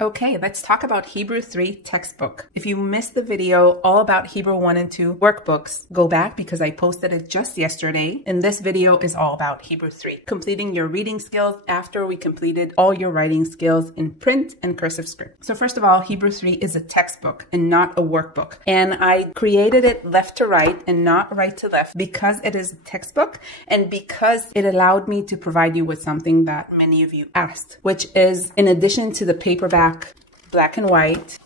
Okay, let's talk about Hebrew 3 textbook. If you missed the video all about Hebrew 1 and 2 workbooks, go back because I posted it just yesterday. And this video is all about Hebrew 3, completing your reading skills after we completed all your writing skills in print and cursive script. So first of all, Hebrew 3 is a textbook and not a workbook. And I created it left to right and not right to left because it is a textbook and because it allowed me to provide you with something that many of you asked, which is in addition to the paperback black and white,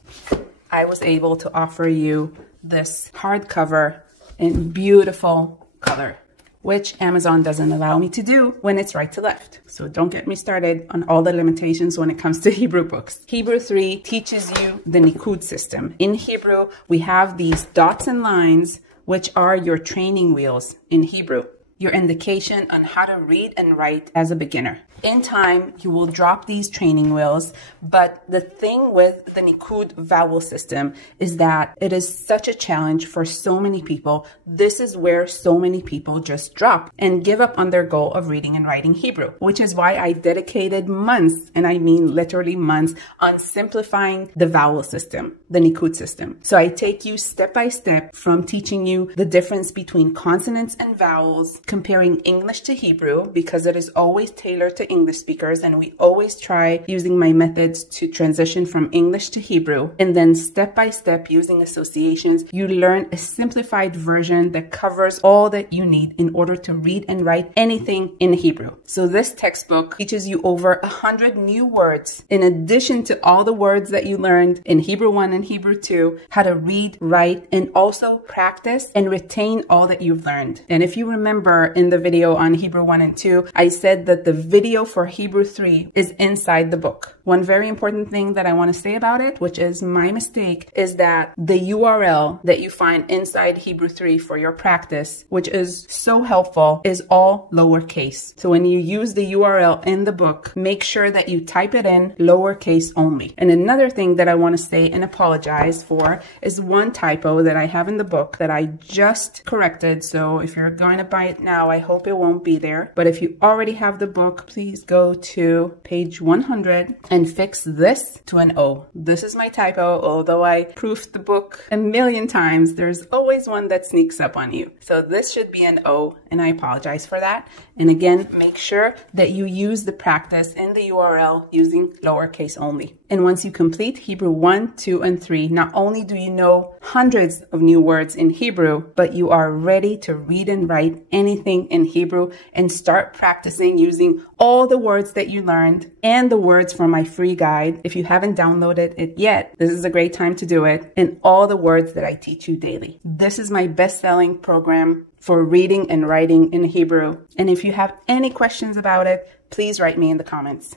I was able to offer you this hardcover in beautiful color, which Amazon doesn't allow me to do when it's right to left. So don't get me started on all the limitations when it comes to Hebrew books. Hebrew 3 teaches you the Nikot system. In Hebrew, we have these dots and lines, which are your training wheels in Hebrew, your indication on how to read and write as a beginner. In time, you will drop these training wheels, but the thing with the Nikot vowel system is that it is such a challenge for so many people. This is where so many people just drop and give up on their goal of reading and writing Hebrew, which is why I dedicated months, and I mean literally months, on simplifying the vowel system, the Nikot system. So I take you step by step from teaching you the difference between consonants and vowels, comparing English to Hebrew, because it is always tailored to English speakers, and we always try using my methods to transition from English to Hebrew. And then step by step, using associations, you learn a simplified version that covers all that you need in order to read and write anything in Hebrew. So this textbook teaches you over 100 new words, in addition to all the words that you learned in Hebrew 1 and Hebrew 2, how to read, write, and also practice and retain all that you've learned. And if you remember in the video on Hebrew 1 and 2, I said that the video for Hebrew 3 is inside the book. One very important thing that I want to say about it, which is my mistake, is that the URL that you find inside Hebrew 3 for your practice, which is so helpful, is all lowercase. So when you use the URL in the book, make sure that you type it in lowercase only. And another thing that I want to say and apologize for is one typo that I have in the book that I just corrected. So if you're going to buy it now, I hope it won't be there. But if you already have the book, please go to page 100 and fix this to an O. This is my typo. Although I proofed the book a million times, there's always one that sneaks up on you. So this should be an O, and I apologize for that. And again, make sure that you use the practice in the URL using lowercase only. And once you complete Hebrew 1, 2, and 3, not only do you know hundreds of new words in Hebrew, but you are ready to read and write anything in Hebrew and start practicing using all the words that you learned and the words from my free guide. If you haven't downloaded it yet, this is a great time to do it. And all the words that I teach you daily. This is my best-selling program for reading and writing in Hebrew. And if you have any questions about it, please write me in the comments.